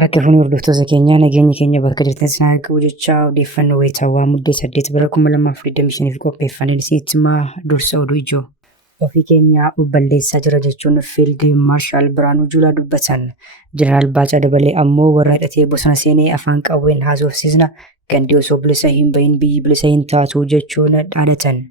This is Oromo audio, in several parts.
Harkifuun hordoftoota keenyaa nageenya keenya bakka jirtan sana qabu jechaa odeeffannoo wayitaawwaa muddee 8 bara 2025 qopheeffanneen si'achimaa dursa oduu ijoo ofii keenyaa balleessaa jira jechuun Fiild Maarshaal Biraanuu Juulaa dubbatan. Jeneraal Baacaa Dabalee ammoo warra hidhatee bosona seenee afaan qawween haasofsiisna gandi osoo bilisa hin bahin biyyi bilisa hin taatu jechuun dhaadatan.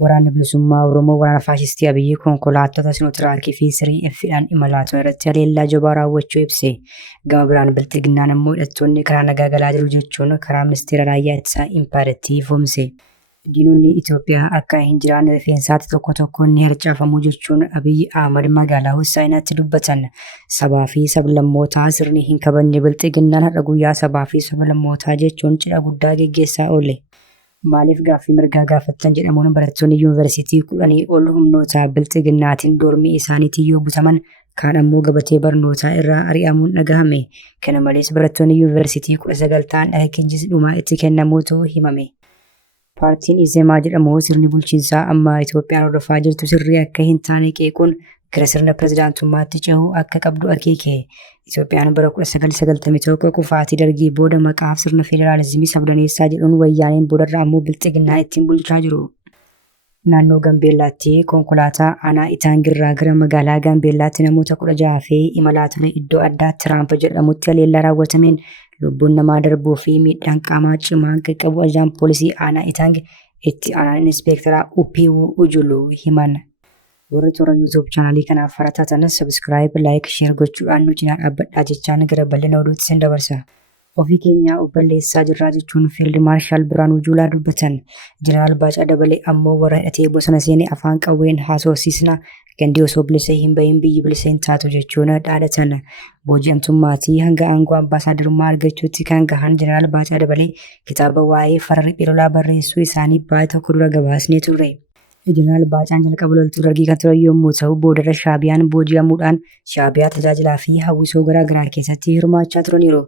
Waraanni bilisummaa Oromoo waraana faashistii Abiyyi konkolaattota Sinotiraakii fi Sirii F'dhaan imalaa turan irratti haleellaa jabaa raawwachuu ibse. Gama biraan Bilxiginnaan ammoo hidhattoonni karaa nagaa galaa jiru jechuun karaa ministeera raayyaa ittisaa Impaartii ifoomse. Diinonni Itoophiyaa akka hin jiraanne rifeensaatti tokko ni harcaafamu jechuun Abiyyi Ahmad magaalaa Hussainaatti dubbatan. Sabaa fi sablammootaa sirni hin kabajne Bilxiginnaan har'a guyyaa sabaa fi sablammootaa jechuun cidha guddaa geggeessaa oole. Maaliif gaaffii mirgaa gaafattan jedhamuun barattoonni yuunivarsiitii 10 ol humnoota Bilxiginnaatiin doormii isaaniitii yoo butaman kaan ammoo gabatee barnootaa irraa ari'amuun dhagahame. Kana malees barattoonni yuunivarsiitii 19 ta'an dhahiinsi dhumaa itti kennamuutu himame. Paartiin Izemaa jedhamu sirni bulchiinsaa amma Itoophiyaan hordofaa jirtu sirrii akka hin taane qeequun gara sirna pirezidaantummaatti cehuu akka qabdu akeeke. Itoophiyaan bara 1991 kufaatii dargii booda maqaaf sirna federaalizimii sabdaneessaa jedhuun wayyaaneen boodarra ammoo Bilxiginnaa ittiin bulchaa jiru. Naannoo Gambeellaatti konkolaataa aanaa Itaangirraa gara magaalaa Gambeellaatti namoota 16 fe'ee imalaa ture iddoo addaa Tiraamp jedhamutti haleellaa raawwatameen lubbuun namaa darbuu fi miidhaan qaamaa cimaan qaqqabu ajajaan poolisii aanaa Itaang itti aanaan inspektara Uppiiwuu Ujulu himan. Warri toora YouTube chaanalii kanaaf haaraa ta'an subscribe, like, share gochuudhaan nu cinaa dhaabbadhaa jechaan gara bal'ina oduutti sin dabarsa. Ofii keenyaa balleessaa jirraa jechuun Fiild Maarshaal Biraanuu Juulaa dubbatan. Jeneraal Baacaa Dabalee ammoo warra hidhatee bosona seenee afaan qawween haasofsiisna gandi osoo bilisa hin bahin biyyi bilisa hin taatu jechuun dhaadatan. Booji'amtummaatii hanga aangoo ambaasaadarummaa argachuutti kan gahan Jeneraal Baacaa Dabalee kitaaba waa'ee farra riphee lolaa barreessuu isaanii baay'ee tokko dura gabaasnee turre. Jeneraal Baacaan jalqaba loltuu dargii kan ture yommuu ta'u boodarra Shaabiyaan booji'amuudhaan Shaabiyaa tajaajilaa fi hawwisoo garaa garaa keessatti hirmaachaa turaniiru.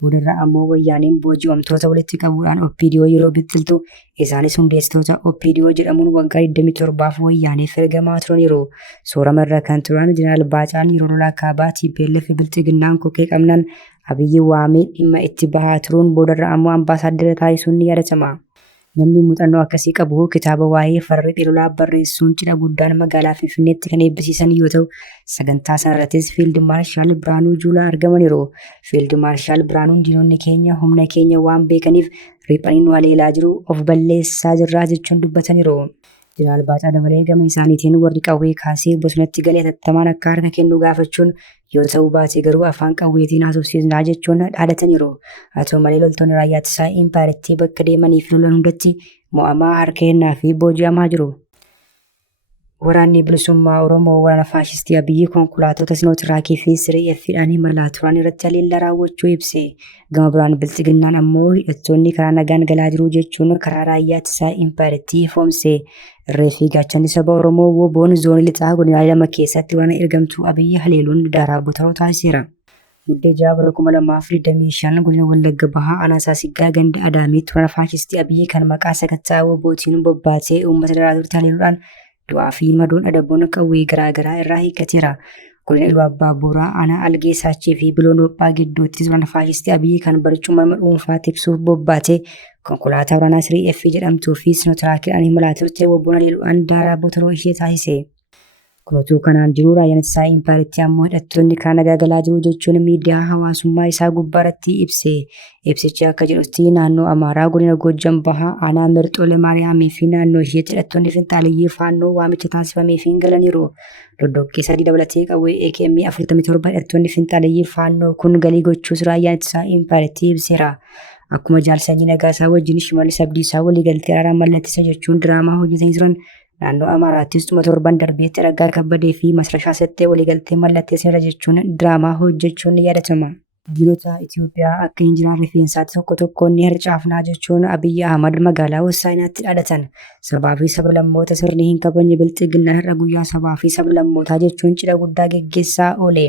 Boodarra ammoo wayyaaneen booji'amtoota walitti qabuudhaan OPDO yeroo bittiltu isaanis hundeessitoota OPDO jedhamuun waggaa 27 wayyaaniif ergamaa turaniiru. Soorama irra kan turan Jeneraal Baacaan yeroo lolaa kaabaa TPLF Bilxiginnaan kokkee qabnaan Abiyyi waamee dhimma itti bahaa turuun boodarra ammoo ambaasaaddara taasisuun ni yaadatama. Namni muuxannoo akkasii qabu kitaaba waa'ee farra riphee lolaa barreessuun cidha guddaan magaalaa Finfinneetti kan eebbisiisan yoo ta'u sagantaa sanarrattis Fiild Maarshaal Biraanuu Juulaa argamaniiru. Fiild Maarshaal Biraanuun diinonni keenya humna keenya waan beekaniif riphanii nu haleelaa jiru of balleessaa jirraa jechuun dubbataniiru. Jeneraal Baacaa Dabalee gama isaaniitiin warri qawwee kaasee bosonatti galee hatattamaan akka harka kennu gaafachuun yoo ta'u baatee garuu afaan qawweetiin haasofsiisnaa jechuun dhaadataniiru. Haa ta'u malee loltoonni raayyaa ittisaa Impaartii bakka deemaniif lolan hundatti mo'amaa harka kennaa fi booji'amaa jiru. Waraanni bilisummaa Oromoo waraana faashistii Abiyyi konkolaattota Sinotiraakii fi Sirii F'dhaan imalaa turan irratti haleellaa raawwachuu ibse. Gama biraan Bilxiginnaan ammoo hidhattoonni karaa nagaan galaa jiru jechuun karaa raayyaa ittisaa Impaartii ifoomse. Reeffi gaachanni saba Oromoo WBO'n zoonii lixaa godina 2 keessatti waraana ergamtuu Abiyyi haleeluun daaraa butaroo taasiseera. Muddee 6 bara 2025 godina Wallagga Bahaa aanaa Saasiggaa ganda Adaamiitti waraana faashistii Abiyyi kan maqaa sakattaa WBO'tiin bobbaatee uummata daraaruutti haleeluudhaan du'aa fi madoon adaboon qawwee garaa garaa irraa hiikateera. Godina Iluu Abbaa Booraa aanaa Algee Saachee fi Biloon Ophaa gidduutti waraana faashistii Abiyyi kan barcuma dhuunfaa tiksuuf bobbaatee konkolaataa waraanaa Sirii F jedhamtuu fi Sinotiraakidhaan imalaa turte WBO'n haleeluudhaan daaraa butaroo ishee taasise. Kunuutuu kanaan jiru raayyaan ittisaa Impaartii ammoo hidhattoonni karaa nagaa galaa jiru jechuun miidiyaa hawaasummaa isaa gubbaarratti ibse. Ibsichi akka jedhutti naannoo Amaaraa godina Goojjam Bahaa aanaa Mirxoolee Maariyaamii fi naannoo isheetti hidhattoonni finxaaliyyii faannoo waamicha taasifameef hin galaniiru. Doddoqqii 3 dabalatee qawwee AKM 47 hidhattoonni finxaaliyyii faannoo kun galii gochuus raayyaan ittisaa Impaartii ibseera. akkuma Jaalsanyii Nagaasaa wajjin Shimallis Abdiisaa waliigaltee araaraa mallatteessa jechuun diraamaa hojjetanii jiran naannoo Amaaraattis dhuma torban darbeetti Araggaa Kabbadee fi Masrashaa Settee waliigaltee mallatteessaniiru jechuun diraamaa hojjechuun ni yaadatama. Diinota Itoophiyaa akka injiraan rifeensaatti tokkoon ni harcaafnaa jechuun Abiyyi Ahmad magaalaa Hossaayinaatti dhaadatan. Sabaa fi sablammoota sirni hin kabajne Bilxiginnaa har'a guyyaa sabaa fi sablammootaa jechuun cidha guddaa geggeessaa oole.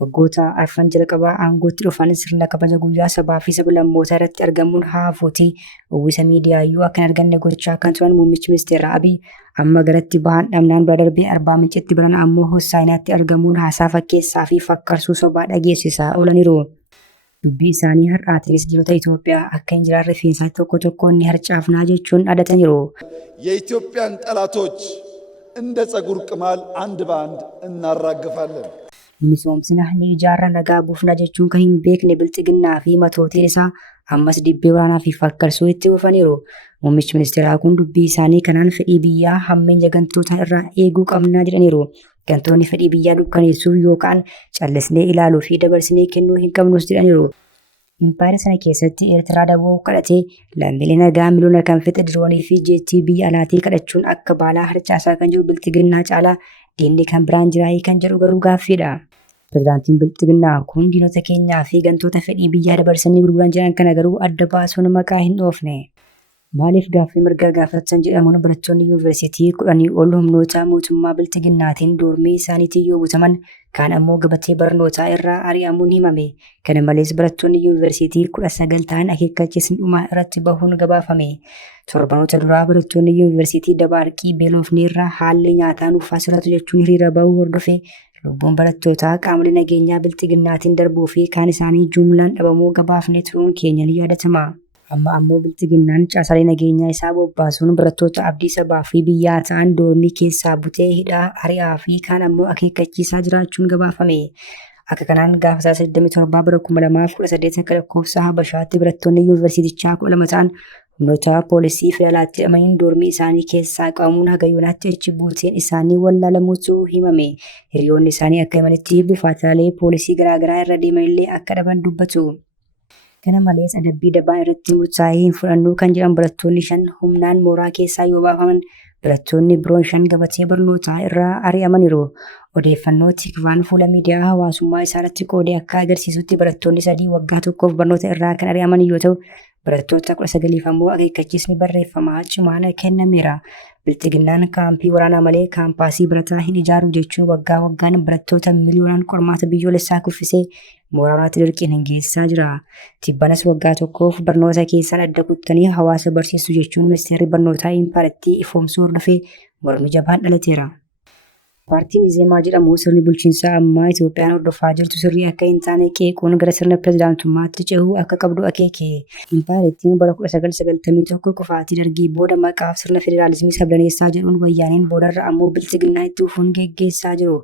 Waggoota arfan jalqabaa aangootti dhufan sirna kabaja guyyaa sabaa fi sablammootaa irratti argamuun haafuuti uwwisa miidiyaayyuu akka hin arganne gochaa kan turan muummichi ministeera Abiy amma garatti bahan dhabnaan bira darbee Arbaa Mincitti baran ammoo Hossaayinaatti argamuun haasaa fakkeessaa fi fakkarsuu sobaa dhageessisaa oolaniiru. Dubbii isaanii har'aatiinis diinota Itoophiyaa akka injiraan rifeensaatti tokkoon ni harcaafnaa jechuun dhaadhataniiru. የኢትዮጵያን ጠላቶች እንደ ፀጉር ቅማል አንድ በአንድ እናራግፋለን። Misoomsina ni ijaarra nagaa buufna jechuun kan hin beekne Bilxiginnaa fi matootiin isaa ammas dibbee waraanaa fi fakkarsuu itti dhufaniiru. Muummichi ministeeraa kun dubbii isaanii kanaan fedhii biyyaa hammeenya gantoota irraa eeguu qabnaa jedhaniiru. Gantoonni fedhii biyyaa dukkaneessuu yookaan callisnee ilaaluu fi dabarsinee kennuu hin qabnus jedhaniiru. Impaayera sana keessatti Eertiraa daboo kadhatee lammiilee nagaa miliyoona kan fixe diroonii fi jeettii biyya alaatii kadhachuun akka baalaa harcaasaa kan jiru Bilxiginnaa caalaa diinni kan biraan jiraayii kan jedhu garuu gaaffiidha. Pirezidaantiin Bilxiginnaa kun diinota keenyaa fi gantoota fedhii biyyaa dabarsanii gurguran jiran kana garuu adda baasuun maqaa hin dhoofne. Maaliif gaaffii mirgaa gaafatan jedhamuun barattoonni yuunivarsiitii 10 ol humnoota mootummaa Bilxiginnaatiin doormii isaaniitiin yoo butaman kaan ammoo gabatee barnootaa irraa ari'amuun himame. Kana malees barattoonni yuunivarsiitii 19 ta'an akeekkachiisni dhumaa irratti bahuun gabaafame. Torbanoota duraa barattoonni yuunivarsiitii Dabaarqii beelofnee irraa haalli nyaataa nuuf asirratti jechuun hiriira bahuu hordofe lubbuun barattootaa qaamolee nageenyaa Bilxiginnaatiin darbuu fi kaan isaanii jumlaan dhabamuu gabaafnee turuun keenya ni yaadatama. Amma ammoo Bilxiginnaan caasaalee nageenyaa isaa bobbaasuun barattoota abdii sabaa fi biyyaa ta'an doormii keessaa butee hidhaa ari'aa fi kaan ammoo akeekkachiisaa jiraachuun gabaafame. Akka kanaan gaafa 27 bara 2018 akka lakkoofsa Habashaatti barattoonni yuunivarsiitichaa 12 ta'an humnoota poolisii federaalaatti hidhamaniin doormii isaanii keessaa qabamuun haga yoonaatti achi buuteen isaanii wallaalamuutu himame. Hiriyoonni isaanii akka himanitti buufataalee poolisii garaagaraa irra deemanillee akka dhaban dubbatu. Kana malees adabbii dabaan irratti murtaa'ee hin fudhannu kan jedhan barattoonni 5 humnaan mooraa keessaa yoo baafaman barattoonni biroon 5 gabatee barnootaa irraa ari'amaniiru. Odeeffannoo Tikvaan fuula miidiyaa hawaasummaa isaa irratti qoodee akka agarsiisutti barattoonni 3 waggaa tokkoof barnoota irraa kan ari'aman yoo ta'u barattoota 19 ammoo akeekkachiisni barreeffamaa cimaan kennameera. Bilxiginnaan kaampii waraanaa malee kaampaasii barataa hin ijaaru jechuun waggaa waggaan barattoota miliyoonaan qormaata biyyoolessaa kuffisee mooraatti dirqiin hin geessisaa jira. Tibbanas waggaa tokkoof barnoota keessaan adda kuttanii hawaasa barsiisuu jechuun ministeerri barnootaa impaayera ifoomsuu hordofee mormi jabaan dhalateera. Paartiin Izeemaa jedhamu sirni bulchiinsaa ammaa Itoophiyaan hordofaa jirtu sirrii akka hin taane qeequun gara sirna pirezidaantummaatti cehuu akka qabdu akeeke. Impaayerittiin bara 1991 kufaatii dargii booda maqaaf sirna federaalizimii sabdaneessaa jedhuun wayyaaniin boodarra ammoo Bilxiginnaa itti fufuun geggeessaa jiru.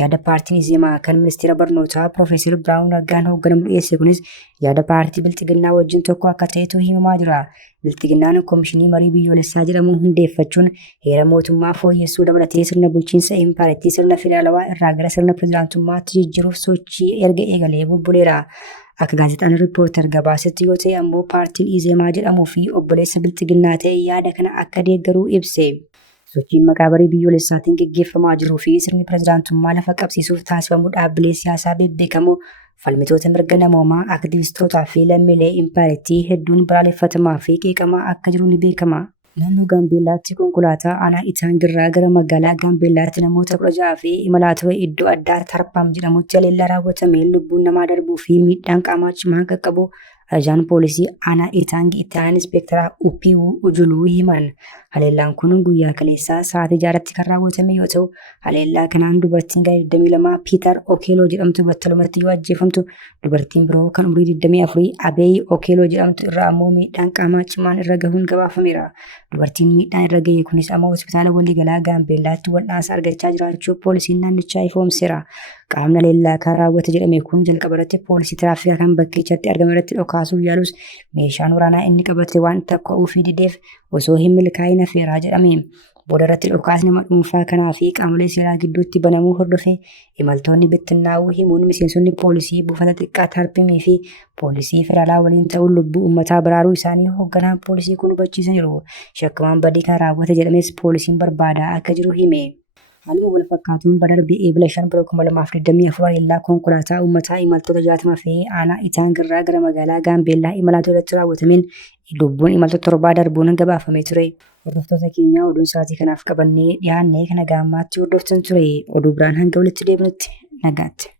Yaada paartiin Izeemaa kan ministeera barnootaa Profeesar Biraanuu Naggaan hoogganamu dhiyeesse kunis yaada paartii Bilxiginnaa wajjin tokko akka ta'etu himamaa jira. Bilxiginnaan Koomishinii Marii Biyyoolessaa jedhamuun hundeeffachuun heera mootummaa fooyyessuu dabalatee sirna bulchiinsa impaayerittii sirna federaalawaa irraa gara sirna pirezidaantummaatti jijjiiruuf sochii erga eegalee bubbuleera. Akka gaazexaan riippoortar gabaasetti yoo ta'e ammoo paartiin Izeemaa jedhamuu fi obboleessa Bilxiginnaa ta'e yaada kana akka deeggaruu ibse. Sochiin maqaa marii biyyoolessaatiin gaggeeffamaa jiruu fi sirni pirezidaantummaa lafa qabsiisuuf taasifamu dhaabbilee siyaasaa beekamoo falmitoota mirga namoomaa aktiivistootaa fi lammiilee impaayerittii hedduun balaaleffatamaa fi qeeqamaa akka jiru ni beekama. Naannoo Gaambeellaatti konkolaataa aanaa Itaangirraa gara magaalaa Gaambeellaatti namoota 16 fi imalaa ture iddoo addaa Tarpaam jedhamutti haleellaa raawwatamee lubbuun namaa darbuu fi miidhaan qaamaa cimaan qaqqabu ajajaan poolisii aanaa Itaangi itti aanaa inspektara Uppiiwuu Ujuluu himan. Haleellaan kun guyyaa kaleessaa sa'aatii 6tti kan raawwatame yoo ta'u haleellaa kanaan dubartiin gara 22 Piitar Okeeloo jedhamtu battalumatti yoo ajjeefamtu dubartiin biroo kan umurii 24 Abeey Okeeloo jedhamtu irraa ammoo miidhaan qaamaa cimaan irra gahuun gabaafameera. Dubartiin miidhaan irra ga'e kunis ammoo hospitaala waliigalaa Gaambeellaatti wal'aansa argachaa jiraachuu poolisiin naannichaa ifoomseera. Qaamni haleellaa kan raawwate jedhame kun jalqaba irratti poolisii tiraafikaa kan bakkichatti argame irratti dhokaasuuf yaalus meeshaan waraanaa inni qabate waan tokko ofii dideef osoo hin milkaa'in hafeeraa jedhame. Boodarratti dhukaasni nama dhuunfaa kanaa fi qaamolee seeraa gidduutti banamuu hordofee imaltoonni bittinnaa'uu himuun miseensonni poolisii buufata xiqqaa Tarpimii fi poolisii federaalaa waliin ta'uun lubbuu uummataa baraaruu isaanii hoogganaan poolisii kun hubachiisaniiru. Shakkamaan badii kan raawwate jedhames poolisiin barbaadaa akka jiru hime. Haaluma wal fakkaatuun Darbii Eebila 5/2024 haleellaa konkolaataa uummataa imaltoota 60 fe'ee aanaa Itaangirraa gara magaalaa Gaambeellaa imalaa turetti raawwatameen lubbuun imaltoota 7 darbuun gabaafamee ture. Hordoftoota keenya oduun sa'aatii kanaaf qabannee dhiyaannee kana gaammaatti hordoftan ture. Oduu biraan hanga walitti deebinutti nagaatti.